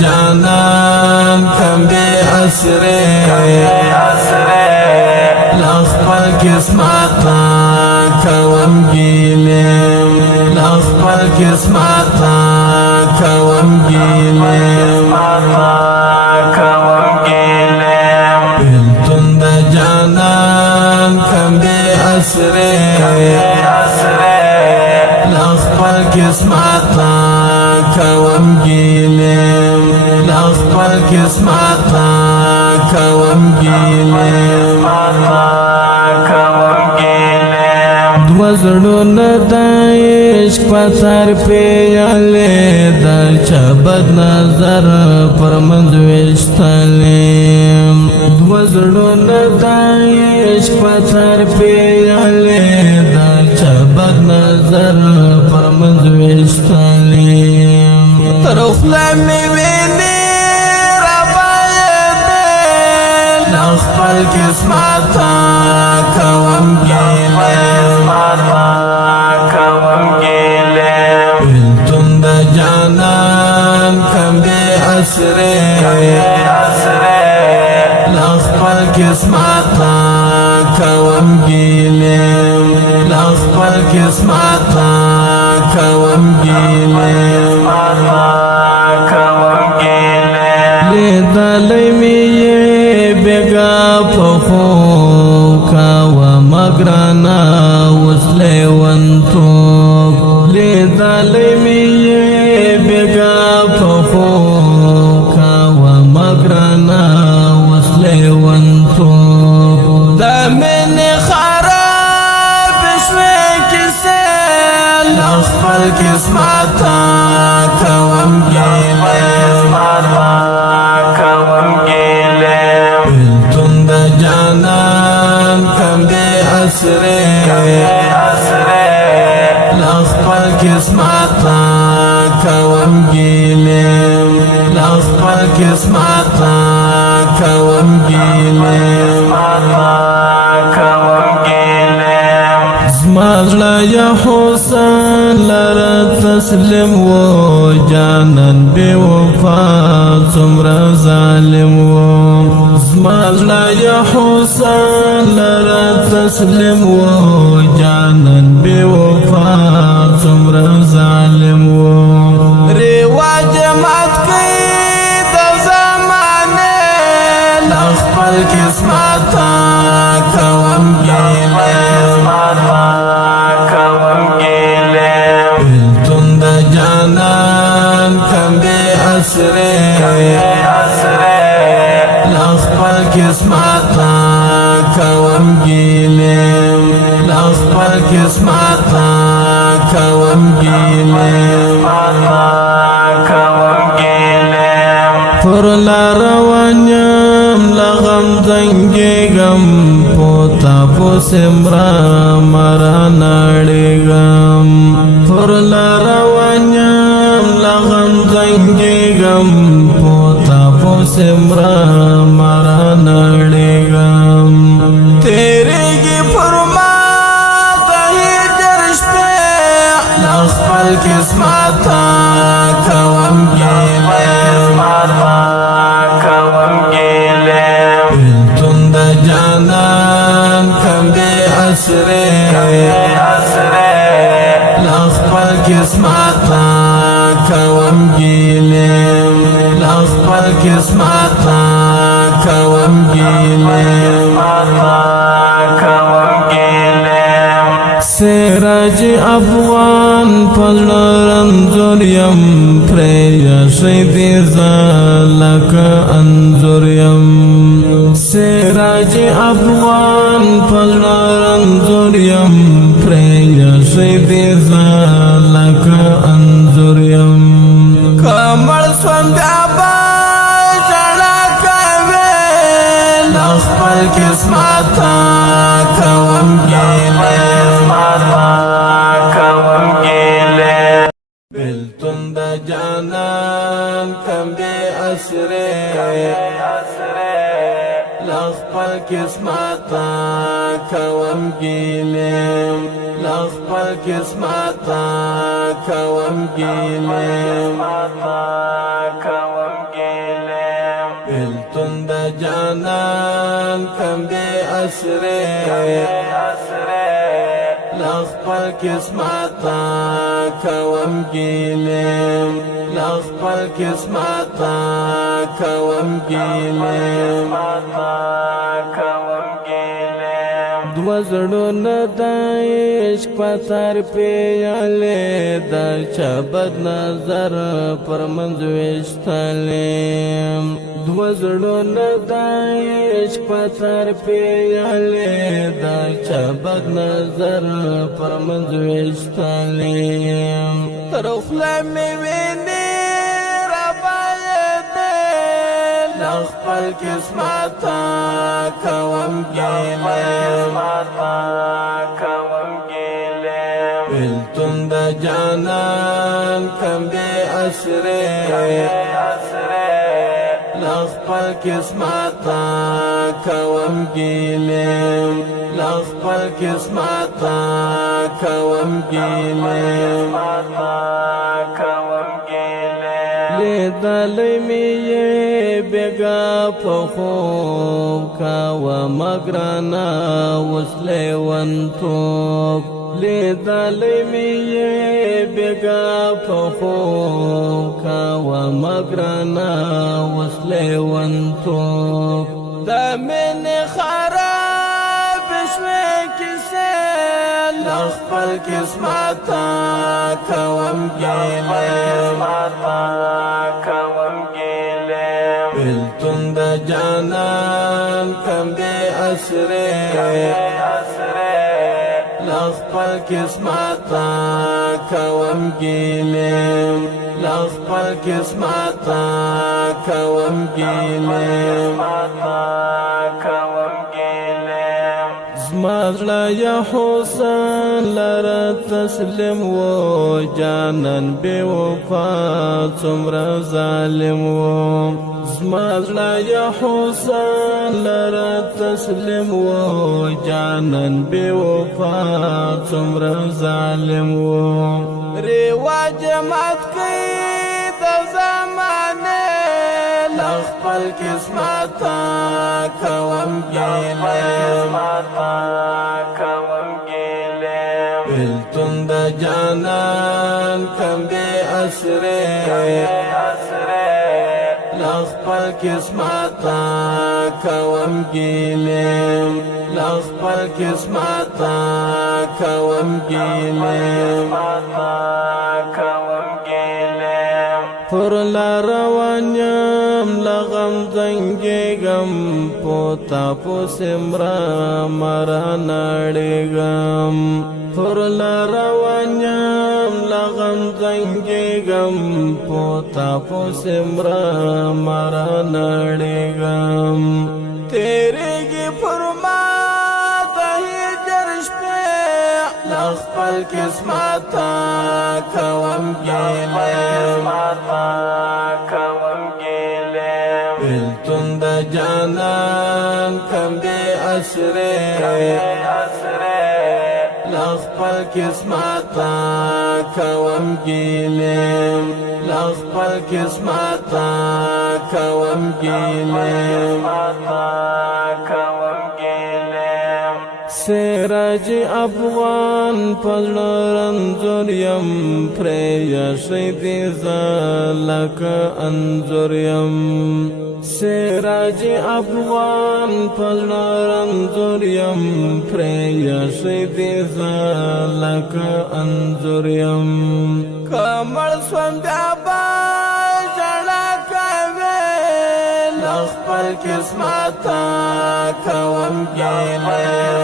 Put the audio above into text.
جانان کم بی اسرے لخپل قسمتا کوم گیلیم لخپل قسمتا کوم گیلیم بلتون دا جانان کم بی اسرے لخپل قسمتا کوم گیلیم لخپل قسمتا کوم گیلیم دوزړون د عشق پثر پیاله د چبد نظر پر منځ وشتلم دوزړون د عشق پثر پیاله د چبد نظر پر منځ وشتلم تر خپل می ویني لخپل قسمتا کوم گیلیم بلتون دا جانان کم بی اسرے لخپل قسمتا کوم گیلیم لخپل قسمتا کوم گیلیم لیدلی می بیگا پخو کاوا مگرانا وسلی ونتوب لیدلی می بیگا پخو کاوا مگرانا وسلی ونتوب دا من خراب شوی کسی لخپل قسمتا کوم گیلیم بلتون دا جانان کم بی اسرے لخپل قسمتا کوم گیلیم لخپل قسمتا کوم گیلیم زمازلا یا حسین لرا تسلیم و جانان بی وفا څومره ظالم و زمازلا یا حسین لرا تسلیم و جانان بی وفا څومره ظالم و رواج مات کئی د زمانه لخپل قسمتا کوم گیلیم بلتون دا جانان کم بی اسرے لخپل قسمتا کوم گیلیم لخپل قسمتا کوم گیلیم پر لروانیم لغم زنگیگم پوتا پوسمرا مرا ناڑیگم پر لروانیم لغم زنگیگم پوتا پوسمرا مرا ناڑیگم تیرے کی فرمات ہی جرش پہ لخپل قسمتا کوم گیلیم بلتون دا جانان کم بی اسرے لخپل قسمتا کوم گیلیم لخپل قسمتا کوم گیلیم سراج افغان پزړه رنځور یم پریښی دې لک انځور یم سراج افغان پزړه رنځور یم پریښی دې لک انځور یم کمر سوم بیا به ژړا کوې لخپل قسمتا کوم گیلیم بلتون دا جانان کم بی اسرے لخپل قسمتا کوم گیلیم لخپل قسمتا کوم گیلیم جانان کم بے اسرے لخپل قسمتا کوم گیلیم لخپل قسمتا کوم گیلیم دو زړونه د عشق په سر پیالې د چا بد نظر پر منځ ویشتلې دو زړونه د عشق په سر پیالې د چا بد نظر پر منځ ویشتلې تر خوله مې وینې لخپل قسمتا کوم گیلیم بلتون د جانان کم بے اسرے لخپل قسمتا کوم گیلیم لخپل قسمتا کوم گیلیم لیدلی می بیگا پخوب کاوا مگرانا وسلی ونتوب لیدلی می بیگا پخوب کاوا مگرانا وسلی ونتوب دا من خراب شوی کسی لخپل قسمتا کوم گیلیم بلتون د جانان کم بے اسرے لخپل قسمتا کوم گیلیم لخپل قسمتا کوم گیلیم زما زړه یا حسین لره تسلیم و جانان بے وفا څومره ظالم و زما زړه یا حسین لره تسلیم و جانان بے وفا څومره ظالم و رواج مات کئ د زمانه لخپل قسمتا کوم گیلیم بلتون د جانان کم بے اسرے لخپل قسمتا کوم گیلیم لخپل قسمتا کوم گیلیم پر لروانیم لغم زنگیگم پوتا پوسمرا مرا ناڑیگم پر لروانیم لغم زنگیگم پوتا پوسمرا مرا ناڑیگم تیرے گی فرما دہی جرش پہ لخپل قسمتا کوم گیلیم بلتون د جانان کم بے اسرے لخپل قسمتا کوم گیلیم لخپل قسمتا کوم گیلیم سراج افغان پزړ رنځور یم پرې شیدې زلک انځور یم سراج افغان پزړ رنځور یم پرې شیدې زلک انځور یم کمر سوم بیا با ژړا کوي لخپل قسمتا کوم گیلیم